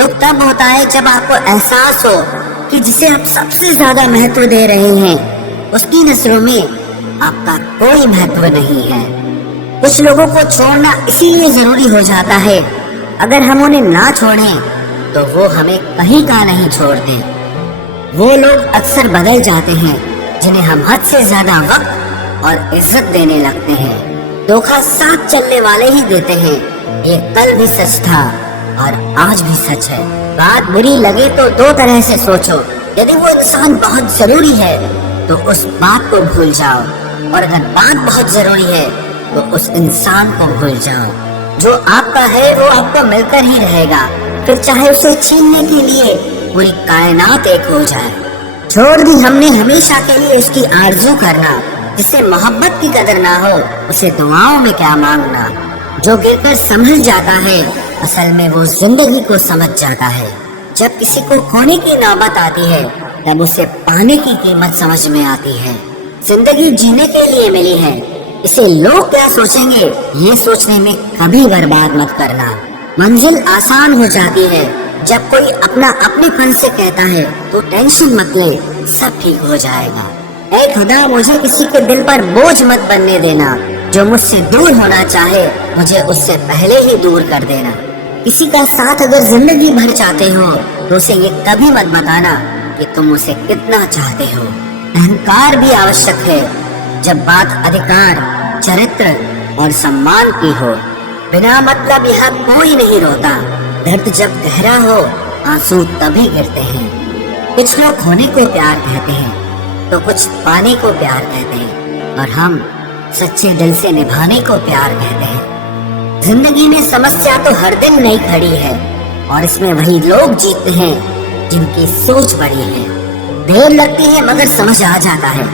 दुख तब होता है जब आपको एहसास हो कि जिसे आप सबसे ज्यादा महत्व दे रहे हैं उसकी नजरों में आपका कोई महत्व नहीं है। कुछ लोगों को छोड़ना इसीलिए जरूरी हो जाता है, अगर हम उन्हें ना छोड़ें तो वो हमें कहीं का नहीं छोड़ते। वो लोग अक्सर बदल जाते हैं जिन्हें हम हद से ज्यादा वक्त और इज्जत देने लगते हैं। धोखा साथ चलने वाले ही देते हैं, ये कल भी सच था और आज भी सच है। बात बुरी लगे तो दो तरह से सोचो, यदि वो इंसान बहुत जरूरी है तो उस बात को भूल जाओ, और अगर बात बहुत जरूरी है तो उस इंसान को भूल जाओ। जो आपका है वो आपको मिलकर ही रहेगा, फिर चाहे उसे छीनने के लिए पूरी कायनात एक हो जाए। छोड़ दी हमने हमेशा के लिए उसकी आरज़ू करना, जिसे मोहब्बत की कदर ना हो उसे दुआओं में क्या मांगना। जो गिरकर संभल जाता है असल में वो जिंदगी को समझ जाता है। जब किसी को खोने की नौबत आती है तब उसे पाने की कीमत समझ में आती है। जिंदगी जीने के लिए मिली है, इसे लोग क्या सोचेंगे ये सोचने में कभी बर्बाद मत करना। मंजिल आसान हो जाती है जब कोई अपना अपनेपन से कहता है तो टेंशन मत ले, सब ठीक हो जाएगा। ऐ खुदा मुझे किसी के दिल पर बोझ मत बनने देना, जो मुझसे दूर होना चाहे मुझे उससे पहले ही दूर कर देना। किसी का साथ अगर जिंदगी भर चाहते हो तो उसे ये कभी मत बताना कि तुम उसे कितना चाहते हो। अहंकार भी आवश्यक है जब बात अधिकार, चरित्र और सम्मान की हो। बिना मतलब यहाँ कोई नहीं रोता, दर्द जब गहरा हो आंसू तभी गिरते हैं। कुछ लोग खोने को प्यार कहते हैं तो कुछ पाने को प्यार कहते हैं, और हम सच्चे दिल से निभाने को प्यार कहते हैं। जिंदगी में समस्या तो हर दिन नई खड़ी है, और इसमें वही लोग जीतते हैं जिनकी सोच बड़ी है। देर लगती है मगर समझ आ जाता है,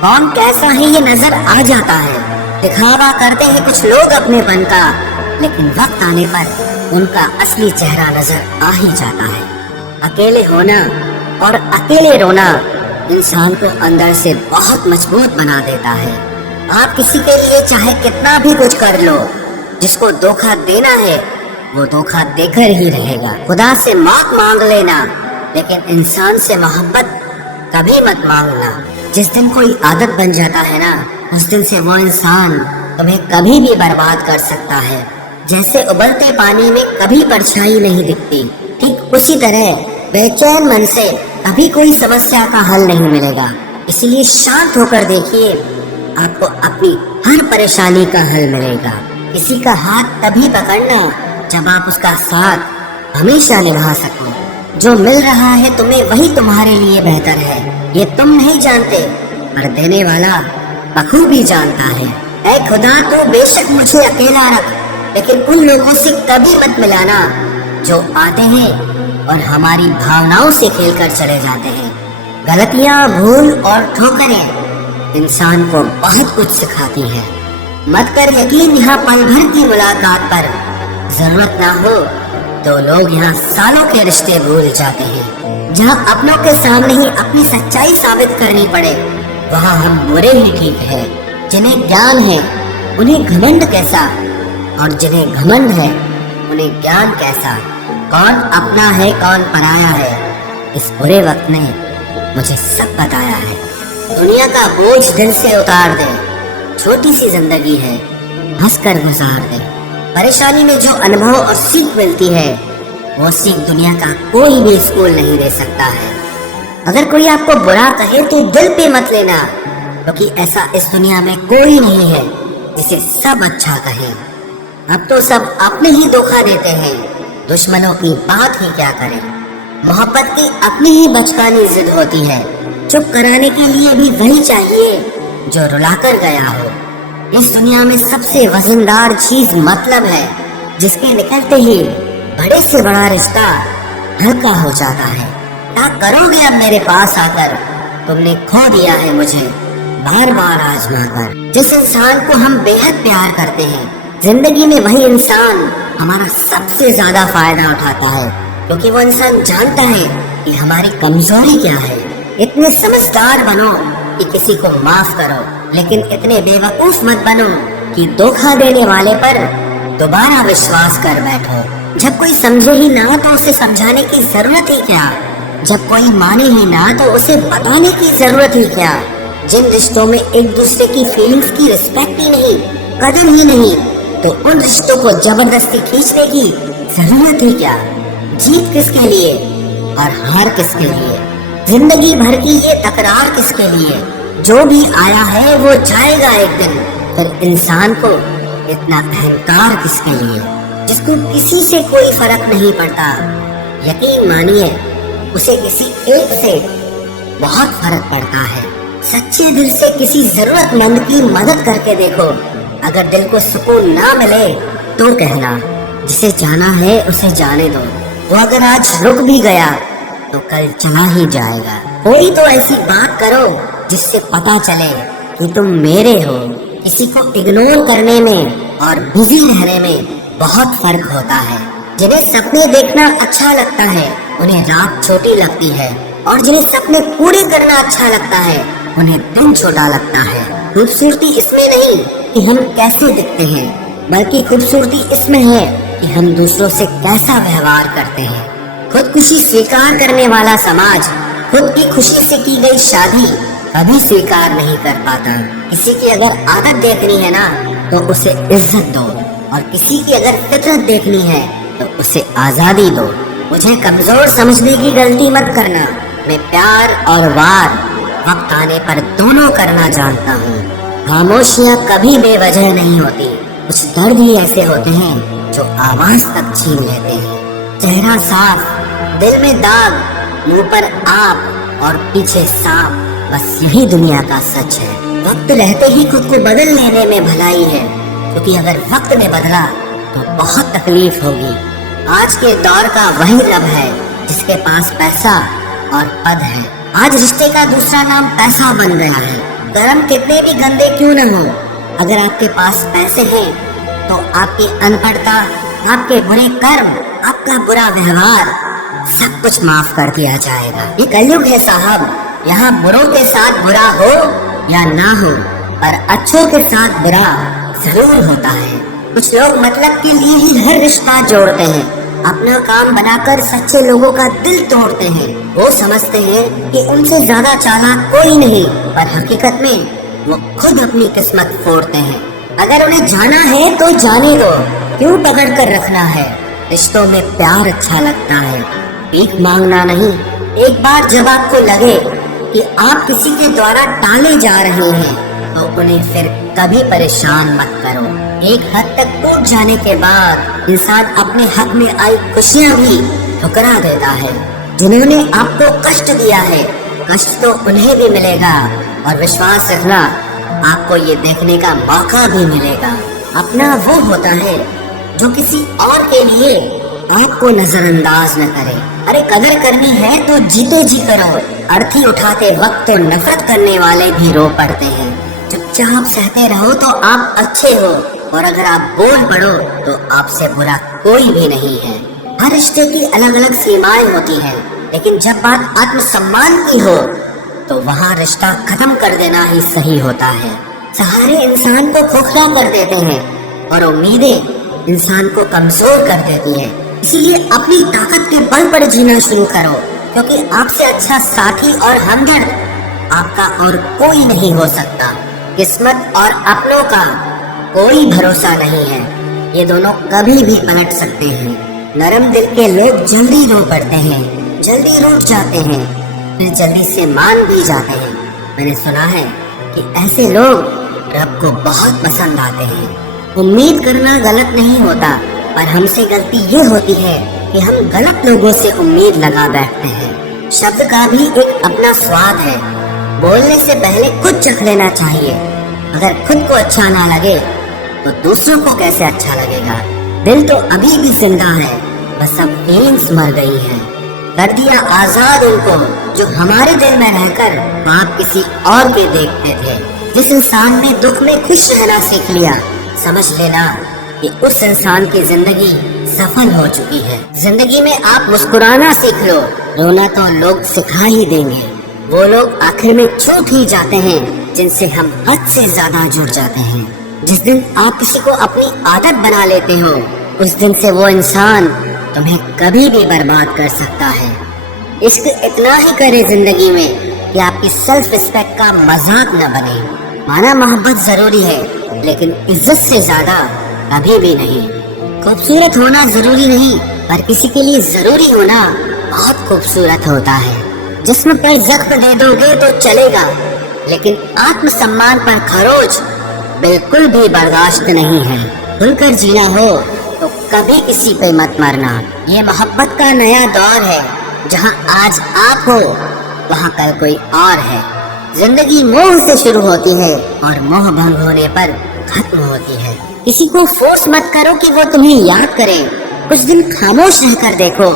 कौन कैसा है ये नजर आ जाता है। दिखावा करते हैं कुछ लोग अपनेपन का, लेकिन वक्त आने पर उनका असली चेहरा नजर आ ही जाता है। अकेले होना और अकेले रोना इंसान को अंदर से बहुत मजबूत बना देता है। आप किसी के लिए चाहे कितना भी कुछ कर लो, जिसको धोखा देना है वो धोखा देकर ही रहेगा। खुदा से मौत मांग लेना, लेकिन इंसान से मोहब्बत कभी मत मांगना। जिस दिन कोई आदत बन जाता है ना, उस दिन से वो इंसान तुम्हें कभी भी बर्बाद कर सकता है। जैसे उबलते पानी में कभी परछाई नहीं दिखती, ठीक उसी तरह बेचैन मन से कभी कोई समस्या का हल नहीं मिलेगा। इसलिए शांत होकर देखिए, आपको अपनी हर परेशानी का हल मिलेगा। किसी का हाथ तभी पकड़ना जब आप उसका साथ हमेशा निभा सको। जो मिल रहा है तुम्हें वही तुम्हारे लिए बेहतर है, ये तुम नहीं जानते पर देने वाला बखूबी जानता है। ऐ खुदा तो बेशक मुझे अकेला रख, लेकिन उन लोगों से कभी मत मिलाना जो आते हैं और हमारी भावनाओं से खेलकर चले जाते हैं। गलतियां, भूल और ठोकरें इंसान को बहुत कुछ सिखाती है। मत कर यकीन यहाँ पल भर की मुलाकात पर, जरूरत ना हो तो लोग यहाँ सालों के रिश्ते भूल जाते हैं। जहाँ अपनों के सामने ही अपनी सच्चाई साबित करनी पड़े वहाँ हम बुरे ही ठीक है। जिन्हें ज्ञान है उन्हें घमंड कैसा, और जिन्हें घमंड है उन्हें ज्ञान कैसा। कौन अपना है कौन पराया है, इस बुरे वक्त ने मुझे सब बताया है। दुनिया का बोझ दिल से उतार दे, छोटी सी जिंदगी है हंसकर गुजार दे। परेशानी में जो अनुभव और सीख मिलती है वो सीख दुनिया का कोई भी स्कूल नहीं दे सकता है। अगर कोई आपको बुरा कहे तो दिल पे मत लेना, क्योंकि ऐसा इस दुनिया में कोई नहीं है जिसे सब अच्छा कहे। अब तो सब अपने ही धोखा देते हैं, दुश्मनों की बात ही क्या करें। मोहब्बत की अपनी ही बचकानी जिद होती है, चुप कराने के लिए भी वही चाहिए जो रुलाकर गया हो। इस दुनिया में सबसे वजनदार चीज मतलब है, जिसके निकलते ही बड़े से बड़ा रिश्ता हल्का हो जाता है। क्या करोगे अब मेरे पास आकर, तुमने खो दिया है मुझे बार बार आजमा कर। जिस इंसान को हम बेहद प्यार करते हैं, जिंदगी में वही इंसान हमारा सबसे ज्यादा फायदा उठाता है, क्योंकि वो इंसान जानता है कि हमारी कमजोरी क्या है। इतने समझदार बनो कि किसी को माफ करो, लेकिन इतने बेवकूफ मत बनो कि धोखा देने वाले पर दोबारा विश्वास कर बैठो। जब कोई समझे ही ना तो उसे समझाने की जरूरत ही क्या, जब कोई माने ही ना तो उसे बताने की जरूरत ही क्या। जिन रिश्तों में एक दूसरे की फीलिंग्स की रिस्पेक्ट ही नहीं, कदर ही नहीं, तो उन रिश्तों को जबरदस्ती खींचने की जरूरत ही क्या। जीत किसके लिए और हार किसके लिए, जिंदगी भर की ये तकरार किसके लिए। जो भी आया है वो जाएगा एक दिन, फिर इंसान को इतना अहंकार किसके लिए, जिसको किसी से कोई फर्क नहीं पड़ता। यकीन मानिए उसे किसी एक से बहुत फर्क पड़ता है। सच्चे दिल से किसी जरूरतमंद की मदद करके देखो, अगर दिल को सुकून ना मिले तो कहना, जिसे जाना है उसे जाने दो। वो अगर आज रुक भी गया तो कल चला ही जाएगा। कोई तो ऐसी बात करो जिससे पता चले कि तुम मेरे हो। किसी को इग्नोर करने में और बिजी रहने में बहुत फर्क होता है। जिन्हें सपने देखना अच्छा लगता है उन्हें रात छोटी लगती है, और जिन्हें सपने पूरे करना अच्छा लगता है उन्हें दिन छोटा लगता है। खूबसूरती इसमें नहीं कि हम कैसे दिखते हैं, बल्कि खूबसूरती इसमें है कि हम दूसरों से कैसा व्यवहार करते हैं। खुदकुशी स्वीकार करने वाला समाज खुद की खुशी से की गई शादी कभी स्वीकार नहीं कर पाता। किसी की अगर आदत देखनी है ना तो उसे इज्जत दो, और किसी की अगर फितरत देखनी है तो उसे आजादी दो। मुझे कमजोर समझने की गलती मत करना। मैं प्यार और वार वक्त आने पर दोनों करना जानता हूँ। खामोशियाँ कभी बेवजह नहीं होती। कुछ दर्द ही ऐसे होते हैं जो आवाज तक छीन लेते हैं। चेहरा साफ, दिल में दाग, मुंह पर आप और पीछे सांप, बस यही दुनिया का सच है। वक्त रहते ही खुद को बदल लेने में भलाई है, क्योंकि अगर वक्त ने बदला तो बहुत तकलीफ होगी। आज के दौर का वही रब है जिसके पास पैसा और पद है। आज रिश्ते का दूसरा नाम पैसा बन गया है। कर्म कितने भी गंदे क्यों न हो, अगर आपके पास पैसे हैं तो आपकी अनपढ़ता, आपके बुरे कर्म, आपका बुरा व्यवहार सब कुछ माफ कर दिया जाएगा। ये कलयुग है साहब, यहाँ बुरों के साथ बुरा हो या ना हो, पर अच्छों के साथ बुरा जरूर होता है। कुछ लोग मतलब के लिए ही हर रिश्ता जोड़ते हैं, अपना काम बनाकर सच्चे लोगों का दिल तोड़ते हैं। वो समझते हैं कि उनसे ज्यादा चालाक कोई नहीं, पर हकीकत में वो खुद अपनी किस्मत फोड़ते हैं। अगर उन्हें जाना है तो जाने दो, क्यों पकड़ कर रखना है। रिश्तों में प्यार अच्छा लगता है, भीख मांगना नहीं। एक बार जब आपको लगे कि आप किसी के द्वारा टाले जा रहे हैं तो उन्हें फिर कभी परेशान मत करो। एक हद तक टूट जाने के बाद इंसान अपने हक में आई खुशियाँ भी ठुकरा देता है। जिन्होंने आपको कष्ट दिया है, कष्ट तो उन्हें भी मिलेगा, और विश्वास रखना आपको ये देखने का मौका भी मिलेगा। अपना वो होता है जो किसी और के लिए आपको नजरअंदाज न करे। अरे कदर करनी है तो जीते जी करो। अर्थी उठाते वक्त तो नफरत करने वाले भी रो पड़ते हैं। चुपचाप सहते रहो तो आप अच्छे हो, और अगर आप बोल पड़ो तो आपसे बुरा कोई भी नहीं है। हर रिश्ते की अलग अलग सीमाएं होती हैं, लेकिन जब बात आत्मसम्मान की हो तो वहाँ रिश्ता खत्म कर देना ही सही होता है। सहारे इंसान को खोखला कर देते हैं और उम्मीदें इंसान को कमजोर कर देती हैं। इसीलिए अपनी ताकत के बल पर जीना शुरू करो, क्योंकि आपसे अच्छा साथी और हमदर्द आपका और कोई नहीं हो सकता। किस्मत और अपनों का कोई भरोसा नहीं है, ये दोनों कभी भी पलट सकते हैं। नरम दिल के लोग जल्दी रो पड़ते हैं, जल्दी रूठ जाते हैं, फिर जल्दी से मान भी जाते हैं। मैंने सुना है कि ऐसे लोग रब को बहुत पसंद आते हैं। उम्मीद करना गलत नहीं होता, पर हमसे गलती ये होती है कि हम गलत लोगों से उम्मीद लगा बैठते हैं। शब्द का भी एक अपना स्वाद है, बोलने से पहले खुद चख लेना चाहिए। अगर खुद को अच्छा ना लगे तो दूसरों को कैसे अच्छा लगेगा। दिल तो अभी भी जिंदा है, बस अब फीलिंग्स मर गई हैं। कर दिया आजाद उनको जो हमारे दिल में रहकर आप किसी और के देखते थे। जिस इंसान ने दुख में खुश रहना सीख लिया, समझ लेना कि उस इंसान की जिंदगी सफल हो चुकी है। जिंदगी में आप मुस्कुराना सीख लो, रोना तो लोग सिखा ही देंगे। वो लोग आखिर में छूट ही जाते हैं जिनसे हम हद से ज्यादा जुड़ जाते हैं। जिस दिन आप किसी को अपनी आदत बना लेते हो, उस दिन से वो इंसान तुम्हें कभी भी बर्बाद कर सकता है। इश्क इतना ही करे जिंदगी में कि आपकी सेल्फ रिस्पेक्ट का मजाक न बने। माना मोहब्बत जरूरी है, लेकिन इज्जत से ज्यादा कभी भी नहीं। खूबसूरत होना जरूरी नहीं, पर किसी के लिए जरूरी होना बहुत खूबसूरत होता है। जिस्म पर जख्म दे दोगे तो चलेगा, लेकिन आत्मसम्मान पर खरोच बिल्कुल भी बर्दाश्त नहीं है। खुलकर जीना हो तो कभी किसी पे मत मरना। ये मोहब्बत का नया दौर है, जहाँ आज आप हो वहाँ कल कोई और है। जिंदगी मोह से शुरू होती है और मोह भंग होने पर खत्म होती है। किसी को फोर्स मत करो कि वो तुम्हें याद करे। कुछ दिन खामोश रहकर देखो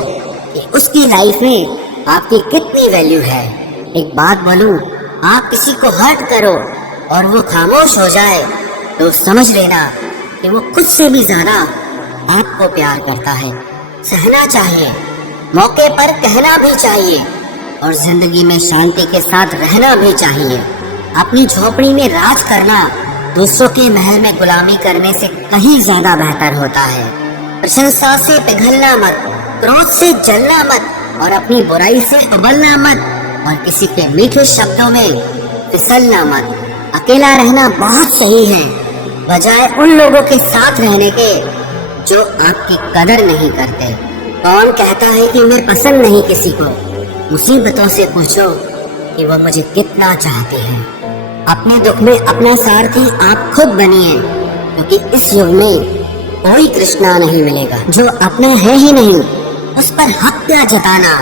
कि उसकी लाइफ में आपकी कितनी वैल्यू है। एक बात बोलूं, आप किसी को हर्ट करो और वो खामोश हो जाए तो समझ लेना कि वो खुद से भी ज्यादा आपको प्यार करता है। सहना चाहिए, मौके पर कहना भी चाहिए और जिंदगी में शांति के साथ रहना भी चाहिए। अपनी झोपड़ी में राज करना दूसरों के महल में गुलामी करने से कहीं ज्यादा बेहतर होता है। प्रशंसा से पिघलना मत, क्रोध से जलना मत और अपनी बुराई से उबलना मत और किसी के मीठे शब्दों में फिसलना मत। अकेला रहना बहुत सही है, बजाय उन लोगों के साथ रहने के जो आपकी कदर नहीं करते। कौन कहता है कि मैं पसंद नहीं किसी को? मुसीबतों से पूछो कि वो मुझे कितना चाहते हैं। अपने दुख में अपना सारथी आप खुद बनिए, क्योंकि इस युग में कोई कृष्णा नहीं मिलेगा। जो अपना है ही नहीं उस पर हक क्या जताना,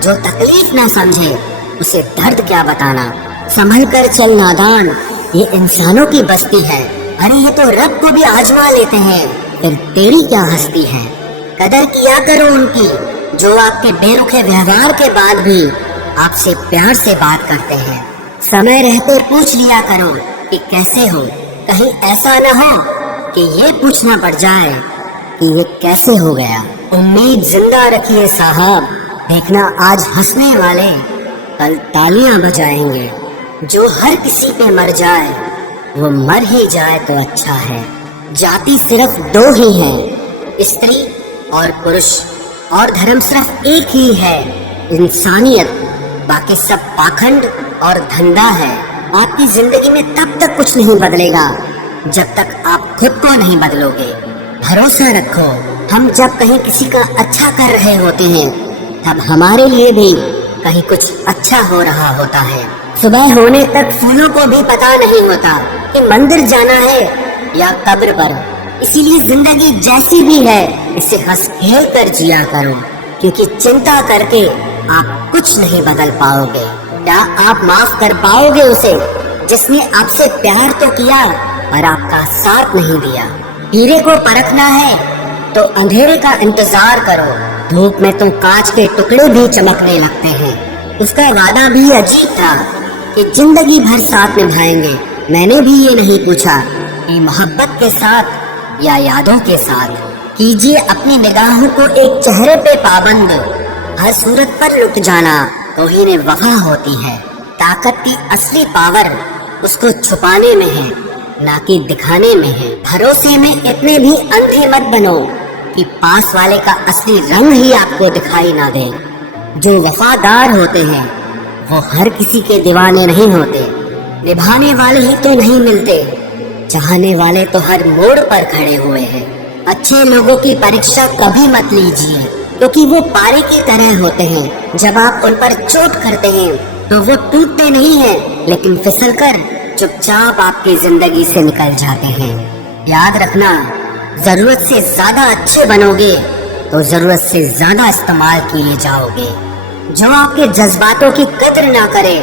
जो तकलीफ ना समझे उसे दर्द क्या बताना। संभल कर चल नादान, ये इंसानों की बस्ती है। अरे ये तो रब को भी आजमा लेते हैं, फिर तेरी क्या हस्ती है। कदर किया करो उनकी जो आपके बेरुखे व्यवहार के बाद भी आपसे प्यार से बात करते हैं। समय रहते पूछ लिया करो कि कैसे हो, कहीं ऐसा न हो कि ये पूछना पड़ जाए कि ये कैसे हो गया। उम्मीद जिंदा रखिए साहब, देखना आज हंसने वाले कल तालियां बजाएंगे। जो हर किसी पे मर जाए वो मर ही जाए तो अच्छा है। जाति सिर्फ दो ही है, स्त्री और पुरुष, और धर्म सिर्फ एक ही है, इंसानियत। बाकी सब पाखंड और धंधा है। आपकी जिंदगी में तब तक कुछ नहीं बदलेगा जब तक आप खुद को नहीं बदलोगे। भरोसा रखो, हम जब कहीं किसी का अच्छा कर रहे होते हैं तब हमारे लिए भी कहीं कुछ अच्छा हो रहा होता है। सुबह होने तक फूलों को भी पता नहीं होता कि मंदिर जाना है या कब्र पर। इसीलिए जिंदगी जैसी भी है इसे हंस खेल कर जिया करो, क्योंकि चिंता करके आप कुछ नहीं बदल पाओगे। क्या आप माफ कर पाओगे उसे जिसने आपसे प्यार तो किया और आपका साथ नहीं दिया? हीरे को परखना है तो अंधेरे का इंतजार करो। धूप में तो कांच के टुकड़े भी चमकने लगते हैं। उसका वादा भी अजीब था कि जिंदगी भर साथ निभाएंगे। मैंने भी ये नहीं पूछा कि मोहब्बत के साथ या यादों के साथ। कीजिए अपनी निगाहों को एक चेहरे पे पाबंद, हर सूरत पर लुट जाना तौहीन वफा होती है। ताकत की असली पावर उसको छुपाने में है, ना कि दिखाने में है। भरोसे में इतने भी अंधे मत बनो कि पास वाले का असली रंग ही आपको दिखाई ना दे। जो वफादार होते हैं वो हर किसी के दीवाने नहीं होते। निभाने वाले ही तो नहीं मिलते, चाहने वाले तो हर मोड़ पर खड़े हुए हैं। अच्छे लोगों की परीक्षा कभी मत लीजिए, क्योंकि वो पारे की तरह होते हैं। जब आप उन पर चोट करते हैं तो वो टूटते नहीं हैं, लेकिन फिसलकर चुपचाप आपकी जिंदगी से निकल जाते हैं। याद रखना, जरूरत से ज्यादा अच्छे बनोगे तो जरूरत से ज्यादा इस्तेमाल किए जाओगे। जो आपके जज्बातों की कद्र ना करे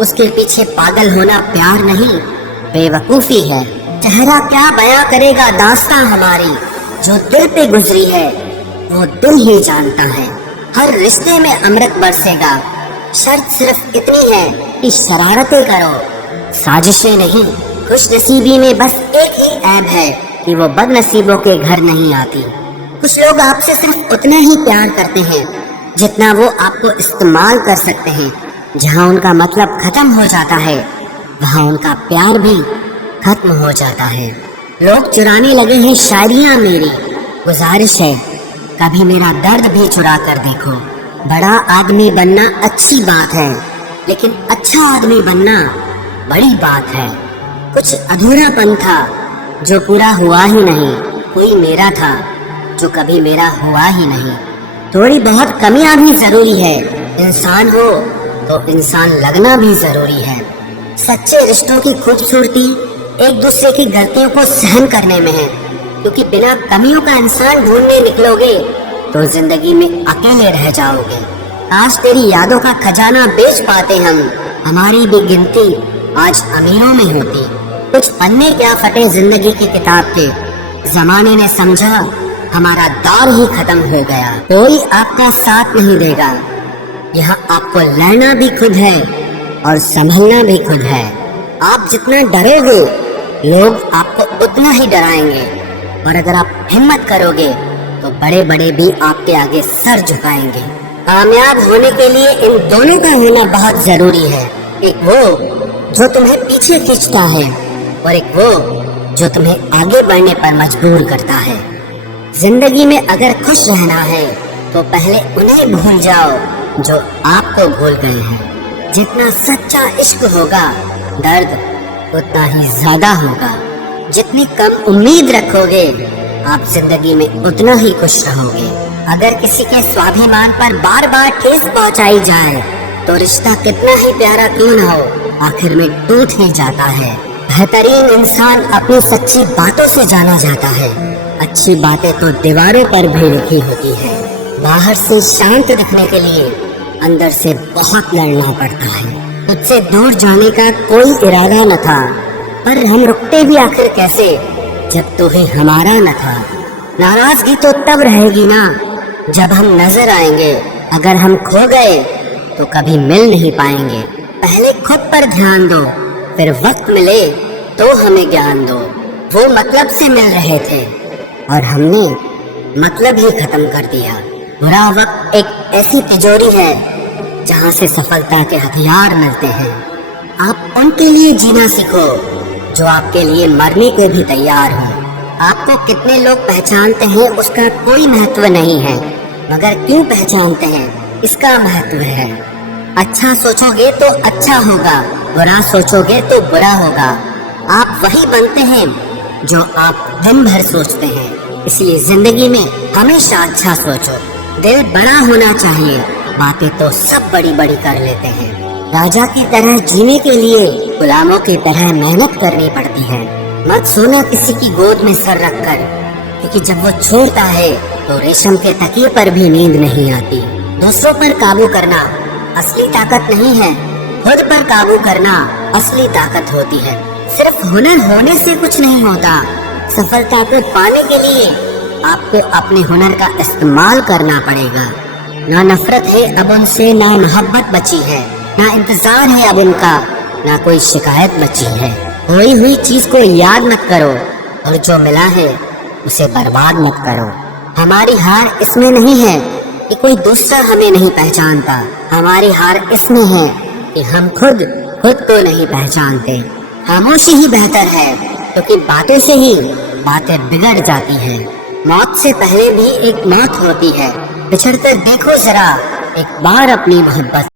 उसके पीछे पागल होना प्यार नहीं, बेवकूफी है। चेहरा क्या बयां करेगा दास्तां हमारी, जो दिल पे गुजरी है वो दिल ही जानता है। हर रिश्ते में अमृत बरसेगा, शर्त सिर्फ इतनी है कि शरारतें करो, साजिशें नहीं। खुश नसीबी में बस एक ही ऐब है कि वो बदनसीबों के घर नहीं आती। कुछ लोग आपसे सिर्फ उतना ही प्यार करते हैं जितना वो आपको इस्तेमाल कर सकते हैं। जहाँ उनका मतलब खत्म हो जाता है वहाँ उनका प्यार भी खत्म हो जाता है। लोग चुराने लगे हैं शायरियाँ मेरी, गुजारिश है कभी मेरा दर्द भी चुरा कर देखो। बड़ा आदमी बनना अच्छी बात है, लेकिन अच्छा आदमी बनना बड़ी बात है। कुछ अधूरापन था जो पूरा हुआ ही नहीं, कोई मेरा था जो कभी मेरा हुआ ही नहीं। थोड़ी बहुत कमियां भी जरूरी है, इंसान हो तो इंसान लगना भी जरूरी है। सच्चे रिश्तों की खूबसूरती एक दूसरे की गलतियों को सहन करने में है, क्योंकि बिना कमियों का इंसान ढूंढने निकलोगे तो जिंदगी में अकेले रह जाओगे। आज तेरी यादों का खजाना बेच पाते हम, हमारी भी गिनती आज अमीरों में होती। कुछ पन्ने क्या फटे जिंदगी की किताब के, जमाने ने समझा हमारा दौर ही खत्म हो गया। कोई आपका साथ नहीं देगा, यहाँ आपको लड़ना भी खुद है और संभलना भी खुद है। आप जितना डरोगे लोग आपको उतना ही डराएंगे, और अगर आप हिम्मत करोगे तो बड़े बड़े भी आपके आगे सर झुकाएंगे। कामयाब होने के लिए इन दोनों का होना बहुत जरूरी है, एक वो जो तुम्हें पीछे खींचता है और एक वो जो तुम्हें आगे बढ़ने पर मजबूर करता है। जिंदगी में अगर खुश रहना है तो पहले उन्हें भूल जाओ जो आपको भूल गए हैं। जितना सच्चा इश्क होगा दर्द उतना ही ज्यादा होगा। जितनी कम उम्मीद रखोगे आप जिंदगी में उतना ही खुश रहोगे। अगर किसी के स्वाभिमान पर बार बार ठेस पहुंचाई जाए तो रिश्ता कितना ही प्यारा क्यों न हो, आखिर में टूट ही जाता है। बेहतरीन इंसान अपनी सच्ची बातों से जाना जाता है। अच्छी बातें तो दीवारों पर भी लिखी होती है। बाहर से शांत दिखने के लिए अंदर से बहुत लड़ना पड़ता है। तुझसे दूर जाने का कोई इरादा न था, पर हम रुकते भी आखिर कैसे जब तू ही हमारा न था। नाराजगी तो तब रहेगी ना जब हम नजर आएंगे, अगर हम खो गए तो कभी मिल नहीं पाएंगे। पहले खुद पर ध्यान दो, फिर वक्त मिले तो हमें ज्ञान दो। वो मतलब से मिल रहे थे और हमने मतलब ही खत्म कर दिया। बुरा वक्त एक ऐसी तिजोरी है जहाँ से सफलता के हथियार मिलते हैं। आप उनके लिए जीना सीखो जो आपके लिए मरने को भी तैयार हो। आपको कितने लोग पहचानते हैं उसका कोई महत्व नहीं है, मगर क्यों पहचानते हैं इसका महत्व है। अच्छा सोचोगे तो अच्छा होगा, बुरा सोचोगे तो बुरा होगा। आप वही बनते हैं जो आप दिन भर सोचते हैं, इसलिए जिंदगी में हमेशा अच्छा सोचो। दिल बड़ा होना चाहिए, बातें तो सब बड़ी बड़ी कर लेते हैं। राजा की तरह जीने के लिए गुलामों की तरह मेहनत करनी पड़ती है। मत सोना किसी की गोद में सर रखकर, क्योंकि जब वो छोड़ता है तो रेशम के तकिए पर भी नींद नहीं आती। दूसरों पर काबू करना असली ताकत नहीं है, खुद पर काबू करना असली ताकत होती है। सिर्फ हुनर होने से कुछ नहीं होता, सफलता को पाने के लिए आपको अपने हुनर का इस्तेमाल करना पड़ेगा। ना नफरत है अब उनसे, ना मोहब्बत बची है, ना इंतजार है अब उनका, ना कोई शिकायत बची है। खोई हुई चीज को याद मत करो और जो मिला है उसे बर्बाद मत करो। हमारी हार इसमें नहीं है कि कोई दूसरा हमें नहीं पहचानता, हमारी हार इसमें है कि हम खुद को नहीं पहचानते। खामोशी ही बेहतर है, क्योंकि बातों से ही बातें बिगड़ जाती हैं। मौत से पहले भी एक मौत होती है, बिछड़कर देखो जरा एक बार अपनी मोहब्बत।